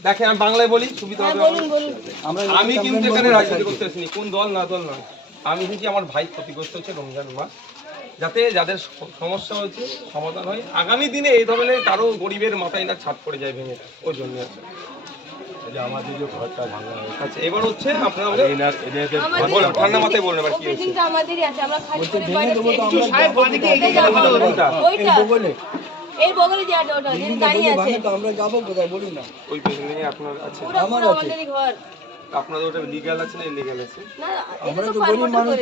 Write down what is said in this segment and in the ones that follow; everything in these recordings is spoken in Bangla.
দেখেন আমি বাংলায় বলি সুবিধা হবে আমি কিন্তু এখানে রাজনীতি করতে আসিনি কোন দল না দল নয় আমি কিন্তু আমার ভাই ক্ষতিগ্রস্ত হচ্ছে রমজান মাস যাতে যাদের সমস্যা হয়েছে সমাধান হয় আগামী দিনে এই ধরনের কারও গরিবের মাথায় না ছাদ পড়ে যায় ভেঙে ওই জন্য আমাদের যে ঘরটা ভাঙা হয়েছে। আচ্ছা এবার হচ্ছে আপনারা এনার এদের বলুন, ঠান্ডা মাথায় বলুন এবার কি হয়েছে। অফিসিংটা আমাদেরই আছে আমরা খালি করে বাইরে দেবো তো থেকে- আমরা যাব? ওইটা বলে এর বগলে। যে আছে ওটা যেটা দাঁড়িয়ে আছে। তো আমরা যাব কোথায় বলি না। ওই বিল্ডিং আপনার আছে। আমার আছে। আমাদেরই ঘর। আপনাদের ওটা লিগ্যাল আছে না ইলিগ্যাল আছে? আমরা তো তো গরিব মানুষ।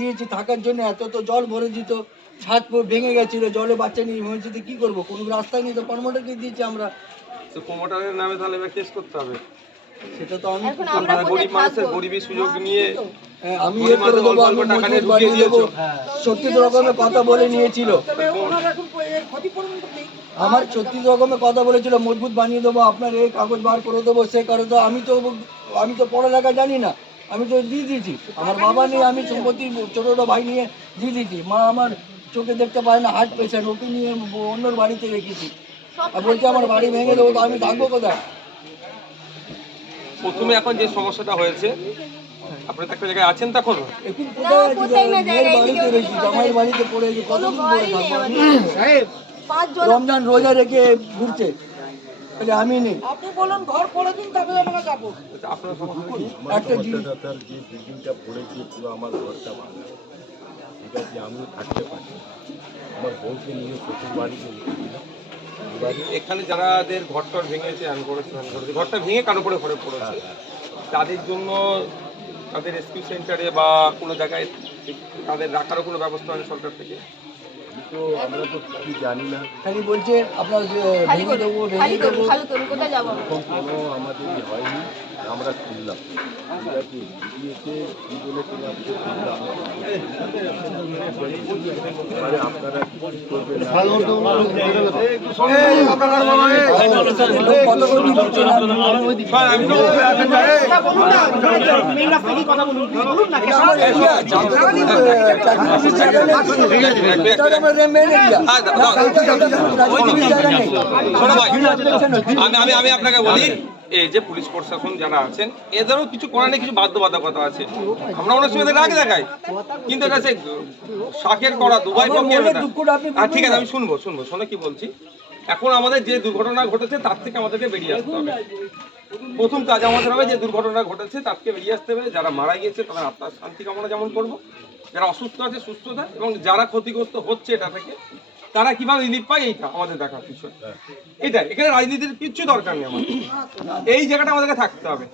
দিয়েছি থাকার জন্য এত তো জল ভরে দিত ছাদ ভেঙে গেছিল জলে বাচ্চা নিয়ে হয়েছে কি করব? কোনো রাস্তা নেই তো দিয়েছি আমরা। তো প্রমোটারের নামে তাহলে এবার কেস করতে হবে। সেটা তো আমি আমরা গরিব মানুষের সুযোগ নিয়ে হ্যাঁ, আমি দেবো ছত্রিশ রকমের কথা বলে নিয়েছিল। আমার ছত্রিশ রকমের কথা বলেছিল মজবুত বানিয়ে দেবো আপনার এই কাগজ বার করে দেবো সে করে দেবো আমি তো আমি তো পড়ালেখা জানি না আমি তো দিয়ে দিয়েছি। আমার বাবা নিয়ে আমি সম্পত্তি ছোটো ছোটো ভাই নিয়ে দিয়ে দিয়েছি। মা আমার চোখে দেখতে পায় না হার্ট পেশেন্ট ওকে নিয়ে অন্যর বাড়িতে রেখেছি। আর বলছে আমার বাড়ি ভেঙে দেবো তো আমি থাকব কোথায়? প্রথমে এখন যে সমস্যাটা হয়েছে আপনারা তো একটা জায়গায় আছেন তখন? এখন কোথায় মেয়ের বাড়িতে রয়েছি জামাইয়ের বাড়িতে পড়ে কোনো কতদিন থাকব? রমজান রোজা রেখে ঘুরছে। তাহলে আমি নেই। আচ্ছা, আপনার সমস্যা কি একটা জিনিস দাদার যে বিল্ডিংটা পড়েছে পুরো আমার ঘরটা ভাঙা। ঠিক আছে আমিও থাকতে পারি? আমার বউকে নিয়ে শ্বশুর এবারে এখানে যারাদের ঘরটর ভেঙেছে আন করেছে করেছে ঘরটা ভেঙে কারও পরে ঘরে পড়েছে। তাদের জন্য তাদের রেস্কিউ সেন্টারে বা কোনো জায়গায় তাদের রাখারও কোনো ব্যবস্থা হয় সরকার থেকে? আমি তো আমরা তো কিছু জানি না। খালি বলছে আপনার যে ভেঙে দেবো ভেঙে দেবো। আমাদের হয়নি। আমরা শুনলাম ঠিক আছে দিদিয়েছে কী বলেছিল আমি তো শুনলাম এবারে আপনারা কি করবেন না কত কোটি দিচ্ছে না দাও, দাও। শোনো ভাই, আমি আমি আমি আপনাকে বলি এই যে পুলিশ প্রশাসন যারা আছেন এদেরও কিছু করার নেই কিছু বাধ্যবাধকতা আছে। আমরা অনেক সময় রাগ দেখাই কিন্তু এটা সে শাকের করা দুবাই হ্যাঁ, ঠিক আছে আমি শুনব শুনব শোনো কি বলছি। এখন আমাদের যে দুর্ঘটনা ঘটেছে তার থেকে আমাদেরকে বেরিয়ে আসতে হবে। প্রথম কাজ আমাদের হবে যে দুর্ঘটনা ঘটেছে তার থেকে বেরিয়ে আসতে হবে। যারা মারা গিয়েছে তাদের আত্মার শান্তি কামনা যেমন করব। যারা অসুস্থ আছে সুস্থতা এবং যারা ক্ষতিগ্রস্ত হচ্ছে এটা থেকে তারা কীভাবে রিলিফ পায় এইটা আমাদের দেখার বিষয় এটাই এখানে রাজনীতির কিচ্ছু দরকার নেই আমাদের। এই জায়গাটা আমাদেরকে থাকতে হবে।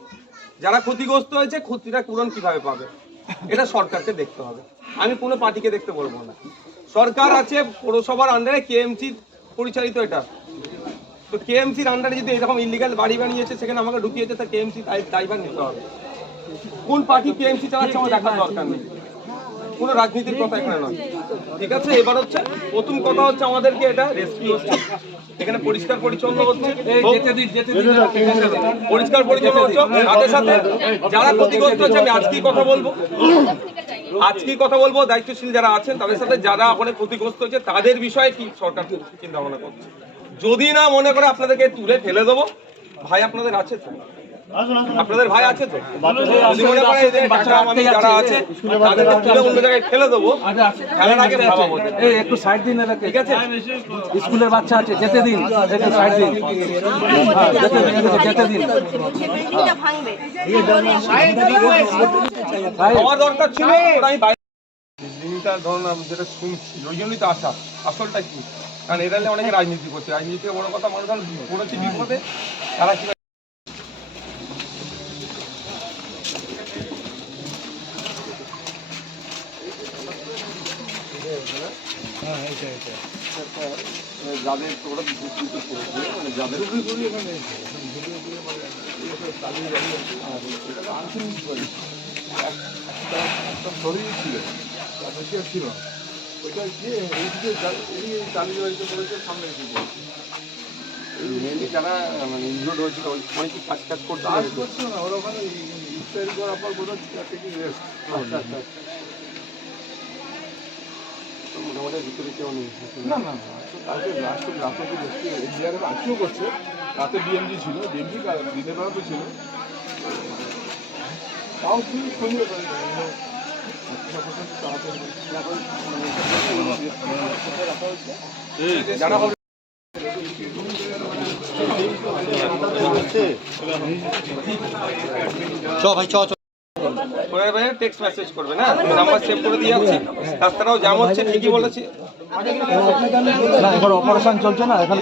যারা ক্ষতিগ্রস্ত হয়েছে, ক্ষতিটা পূরণ কীভাবে পাবে? এটা সরকারকে দেখতে হবে। আমি কোনো পার্টিকে দেখতে বলব না। সরকার আছে পৌরসভার আন্ডারে কেএমসি পরিচালিত এটা। তো কেএমসির আন্ডারে যদি এরকম ইলিগাল বাড়ি বানিয়েছে, সেখানে আমাকে ঢুকিয়েছে, তা কেএমসি দায়ভার নিতে হবে। কোন পার্টি কেএমসি চালাচ্ছে, আমার দেখার দরকার নেই। কোনো রাজনীতির কথা এখানে নয়। ঠিক আছে? এবার হচ্ছে প্রথম কথা হচ্ছে আমাদেরকে এটা রেস্কিউ হচ্ছে। এখানে পরিষ্কার পরিচ্ছন্ন হচ্ছে। পরিষ্কার পরিচ্ছন্ন হচ্ছে। সাথে সাথে যারা ক্ষতিগ্রস্ত হচ্ছে আমি আজকেই কথা বলব। আজকেই কথা বলব। দায়িত্বশীল যারা আছেন তাদের সাথে যারা ওখানে ক্ষতিগ্রস্ত হচ্ছে তাদের বিষয়ে কি সরকার চিন্তা ভাবনা করছে? যদি না মনে করে আপনাদেরকে তুলে ফেলে দেবো। ভাই আপনাদের আছে তো? আপনাদের ভাই আছে তো? যদি মনে করে টাকা আমি যারা আছে। তাদেরকে তুলে অন্য জায়গায় ফেলে দেবো। ফেলার আগে ভাবাবো এই একটু সাইড দিন এটাকে ঠিক আছে? স্কুলের বাচ্চা আছে যেতে দিন। একটু সাইড দিন। হ্যাঁ, যেতে দিন যেতে দিন ভাঙবে ভাই। আমার দরকার ছিল আমি ধরুন আমি যেটা শুনছি ওই জন্যই তো আসা আসলটা কি? কারণ এরা হলে অনেকে রাজনীতি করছে। রাজনীতি বড় কথা মানুষ পড়েছে বিপদে তারা কি যাদের ওরা দুষ্কৃতি করেছে মানে যাদের একটা শরীর ছিল ছিল। ওইটা গিয়ে এইদিকে জা- এই টালির বাড়িতে পড়েছে সামনে এসে পড়েছে মেনলি যারা মানে ইনজোর্ড হয়েছিল অনেকে কাজ কাজ করতে কাজ করছিল না ওরা ওখানে তারিখ করার পর হয় থেকে আচ্ছা আচ্ছা মোটামুটি ভিতরে কেউ নেই। না না না কালকে লাস্ট রাতে তো বেশি এনডিআরএফ আজকেও করছে। রাতে ডিএমজি ছিল ডিএমজি দিনের বেলা তো ছিল। তাও তুমি শুনবে যারা হবে পরের বাইরে টেক্সট মেসেজ করবে, না? নাম্বার সেভ করে দিয়ে যাচ্ছি। রাস্তাটাও জাম হচ্ছে, ঠিকই বলেছি। অপারেশন চলছে না, এখন